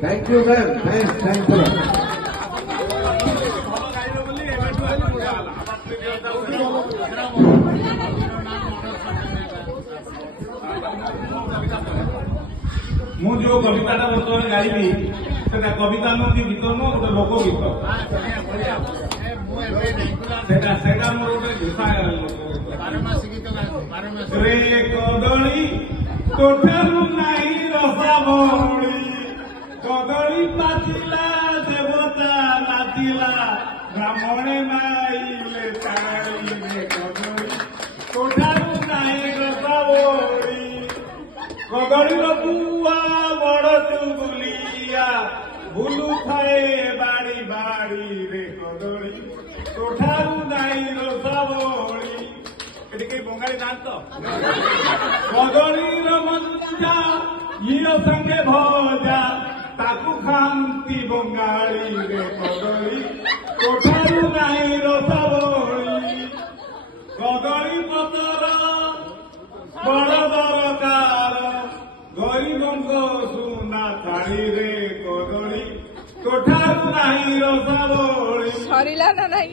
Thank you, ma'am. Thanks a lot. ମୁଁ ଯୋଉ କବିତାଟା ବର୍ତ୍ତମାନ ଗାଇବି ସେଟା କବିତା ନୁହଁ କି ଗୀତ ନୁହଁ, ଗୋଟେ ଲୋକ ଗୀତ। ସେଟା ମୋର ଗୋଟେ ଘୋଷା ରେ କଦଳୀ ତୋଠାରୁ ନାହିଁ ରସାବଳି, କଦଳୀ ପାଚିଲା ଦେବତା ନାଚିଲା, ବ୍ରାହ୍ମଣେ ନାଇଲେ ତାଳି। ରେ କଦଳୀ ତୋଠାରୁ ନାହିଁ ରସାବଳି, କଦଳୀର ବୁଆ ବଡ଼ ଚୁଗୁଲିଆ, ବୁଲୁଥାଏ ବାଡ଼ି ବାଡ଼ିରେ କଦଳୀ ତୋଠାରୁ ନାହିଁ ରସାବଳି। ଏଠି କେହି ବଙ୍ଗାଳୀ ନାହାନ୍ତି ତ? କଦଳୀର ମଞ୍ଜା ଇଅ ସାଙ୍ଗେ ଭଜା, ତାକୁ ଖାଆନ୍ତି ବଙ୍ଗାଳୀରେ କଦଳୀ ତୋଠାରୁ ନାହିଁ ରସାବଳି। କଦଳୀ ପତର ବଡ଼ ଦରକାର, ଗରିବଙ୍କ ସୁନା ଥାଳିରେ କଦଳୀ ତୋଠାରୁ ନାହିଁ ରସାବଳି। ସରିଲା ନା ନାହିଁ?